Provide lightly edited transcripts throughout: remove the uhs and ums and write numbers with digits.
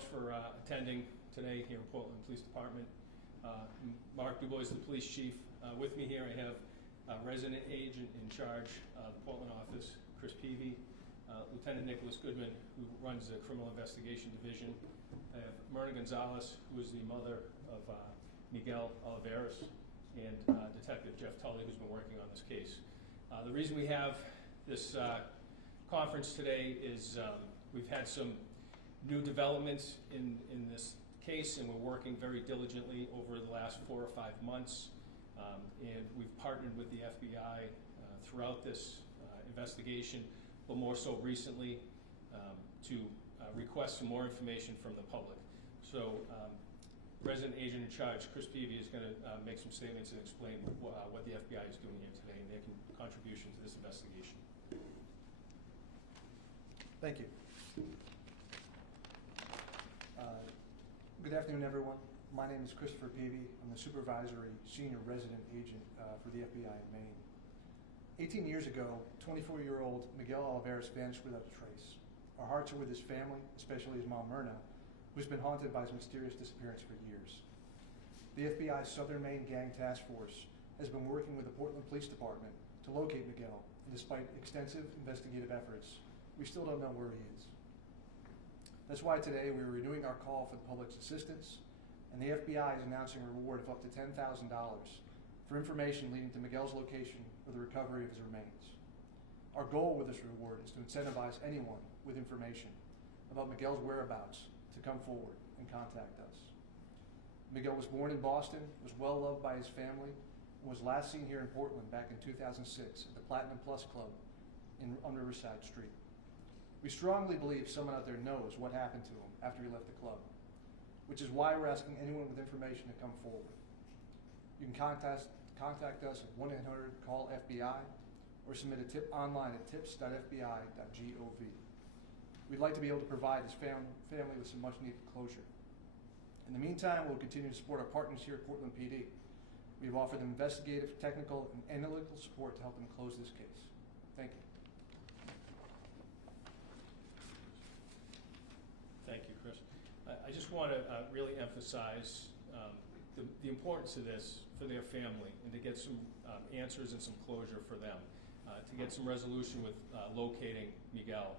much for attending today here in Portland Police Department. Mark DuBois, the police chief. With me here I have resident agent in charge of the Portland office, Chris Peavy, Lieutenant Nicholas Goodman, who runs the Criminal Investigation Division. I have Myrna Gonzalez, who is the mother of Miguel Olivares, and Detective Jeff Tully, who's been working on this case. The reason we have this conference today is we've had some new developments in this case, and we're working very diligently over the last 4 or 5 months. And we've partnered with the FBI throughout this investigation, but more so recently to request some more information from the public. So Resident Agent in Charge, Chris Peavy, is going to make some statements and explain what the FBI is doing here today and their contribution to this investigation. Thank you. Good afternoon, everyone. My name is Christopher Peavy. I'm the Supervisory Senior Resident Agent for the FBI in Maine. 18 years ago, 24-year-old Miguel Olivares vanished without a trace. Our hearts are with his family, especially his mom, Myrna, who's been haunted by his mysterious disappearance for years. The FBI's Southern Maine Gang Task Force has been working with the Portland Police Department to locate Miguel, and despite extensive investigative efforts, we still don't know where he is. That's why today we are renewing our call for the public's assistance, and the FBI is announcing a reward of up to $10,000 for information leading to Miguel's location or the recovery of his remains. Our goal with this reward is to incentivize anyone with information about Miguel's whereabouts to come forward and contact us. Miguel was born in Boston, was well loved by his family, and was last seen here in Portland back in 2006 at the Platinum Plus Club on Riverside Street. We strongly believe someone out there knows what happened to him after he left the club, which is why we're asking anyone with information to come forward. You can contact us at 1-800-CALL-FBI or submit a tip online at tips.fbi.gov. We'd like to be able to provide this family with some much needed closure. In the meantime, we'll continue to support our partners here at Portland PD. We've offered them investigative, technical, and analytical support to help them close this case. Thank you. Thank you, Chris. I just want to really emphasize the importance of this for their family and to get some answers and some closure for them, to get some resolution with locating Miguel.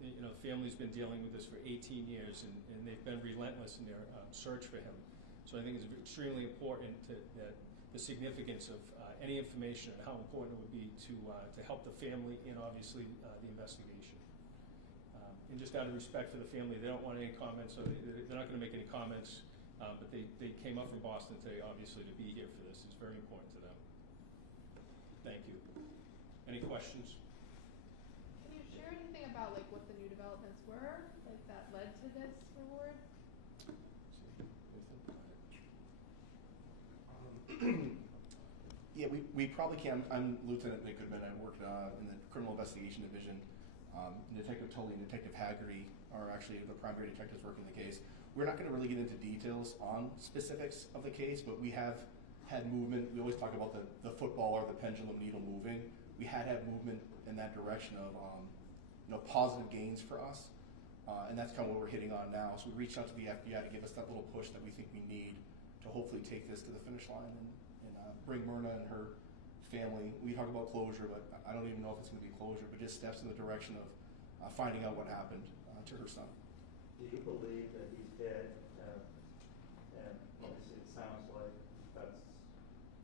The family's been dealing with this for 18 years, and they've been relentless in their search for him. So I think it's extremely important that the significance of any information and how important it would be to help the family and obviously the investigation. And just out of respect for the family, they don't want any comments, so they're not going to make any comments, but they came up from Boston today, obviously, to be here for this. It's very important to them. Thank you. Any questions? Can you share anything about what the new developments were, that led to this reward? Yeah, we probably can. I'm Lieutenant Nick Goodman. I work in the Criminal Investigation Division. Detective Tully and Detective Haggerty are actually the primary detectives working the case. We're not going to really get into details on specifics of the case, but we have had movement. We always talk about the football or the pendulum needle moving. We had movement in that direction of positive gains for us, and that's kind of what we're hitting on now. So we reached out to the FBI to give us that little push that we think we need to hopefully take this to the finish line and bring Myrna and her family. We talk about closure, but I don't even know if it's going to be closure, but just steps in the direction of finding out what happened to her son. Do you believe that he's dead? And obviously it sounds like that's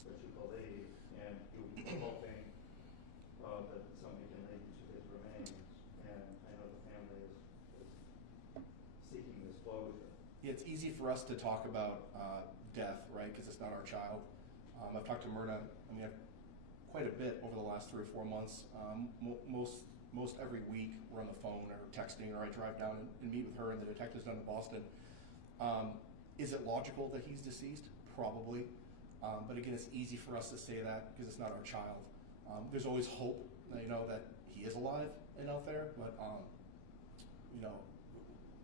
what you believe, and you're hoping that somebody can lead to his remains. And I know the family is seeking this closure. Yeah, it's easy for us to talk about death, right, because it's not our child. I've talked to Myrna, quite a bit over the last 3 or 4 months. Most every week we're on the phone or texting, or I drive down and meet with her and the detectives down in Boston. Is it logical that he's deceased? Probably. But again, it's easy for us to say that because it's not our child. There's always hope that he is alive and out there, but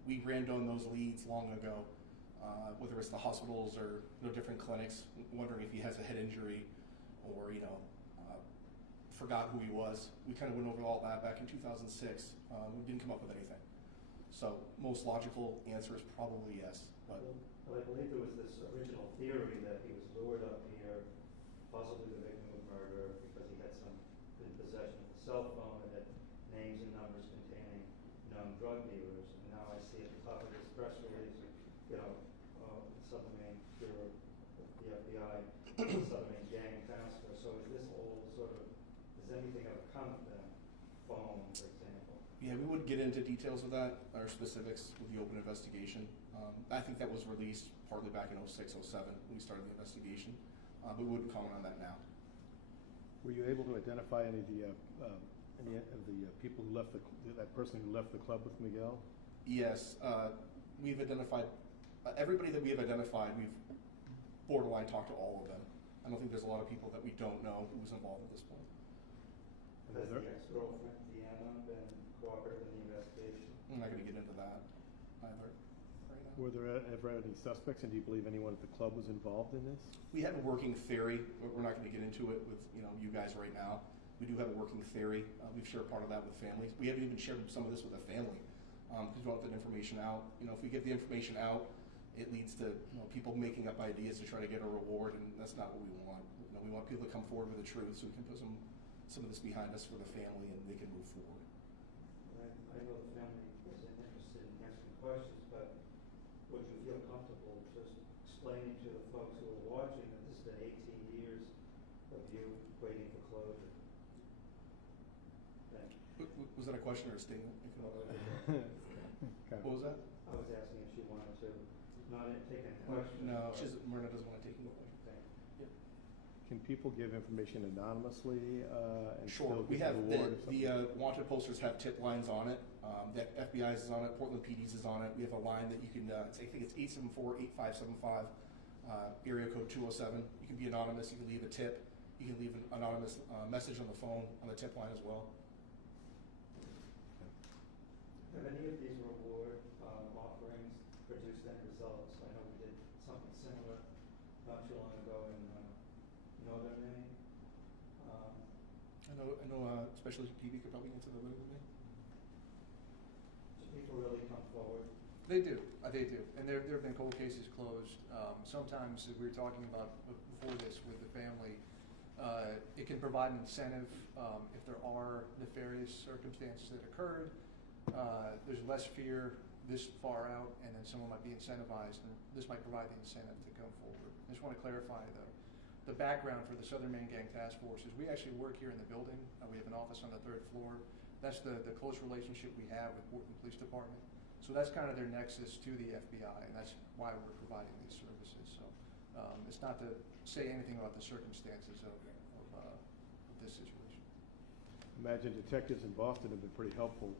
we ran down those leads long ago, whether it's the hospitals or different clinics, wondering if he has a head injury or forgot who he was. We kind of went over all that back in 2006. We didn't come up with anything. So most logical answer is probably yes, but Well, I believe there was this original theory that he was lured up here, possibly the victim of murder, because he had some in possession of a cell phone that had names and numbers containing known drug dealers. And now I see at the top of this press release, Southern Maine Bureau, the FBI, Southern Maine Gang Task Force. So is this all sort of, does anything ever come of that phone, for example? yeah, we wouldn't get into details of that or specifics with the open investigation. I think that was released partly back in 06, 07 when we started the investigation. We wouldn't comment on that now. Were you able to identify any of the people who left that person who left the club with Miguel? Yes, we've identified everybody that we have identified. We've borderline talked to all of them. I don't think there's a lot of people that we don't know who's involved at this point. Has the ex-girlfriend, Deanna, been cooperative in the investigation? I'm not going to get into that either right now. Were there ever any suspects, and do you believe anyone at the club was involved in this? We have a working theory, but we're not going to get into it with you guys right now. We do have a working theory. We've shared part of that with families. We haven't even shared some of this with a family because we want that information out. If we get the information out, it leads to people making up ideas to try to get a reward, and that's not what we want. We want people to come forward with the truth so we can put some of this behind us for the family and they can move forward. I know the family isn't interested in asking questions, but would you feel comfortable just explaining to the folks who are watching that this has been 18 years of you waiting for closure? Thank you. Was that a question or a statement? What was that? I was asking if she wanted to not take any questions. No, or- Myrna doesn't want to take any questions. Thank you. Can people give information anonymously and Sure. still We get have a reward? the wanted posters have tip lines on it. The FBI's is on it. Portland PD's is on it. We have a line that you can. I think it's 874-8575, area code 207. You can be anonymous. You can leave a tip. You can leave an anonymous message on the phone on the tip line as well. Have any of these reward offerings produced any results? I know we did something similar not too long ago in northern Maine. I know. Specialist PB could probably answer that better than me. Do people really come forward? They do, and there have been cold cases closed. Sometimes, as we were talking about before this with the family, it can provide an incentive if there are nefarious circumstances that occurred. There's less fear this far out, and then someone might be incentivized, and this might provide the incentive to come forward. I just want to clarify, though, the background for the Southern Maine Gang Task Force is we actually work here in the building. We have an office on the 3rd floor. That's the close relationship we have with Portland Police Department. So that's kind of their nexus to the FBI, and that's why we're providing these services. So it's not to say anything about the circumstances of this situation. Imagine detectives in Boston have been pretty helpful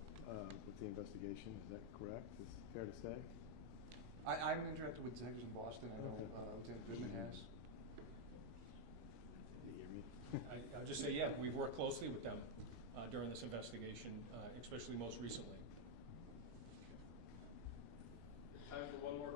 with the investigation. Is that correct? Is it fair to say? I'm interacted with detectives in Boston. I know Okay. Lieutenant Goodman has. Did you hear me? I'll just say, yeah, we've worked closely with them during this investigation, especially most recently. Time for one more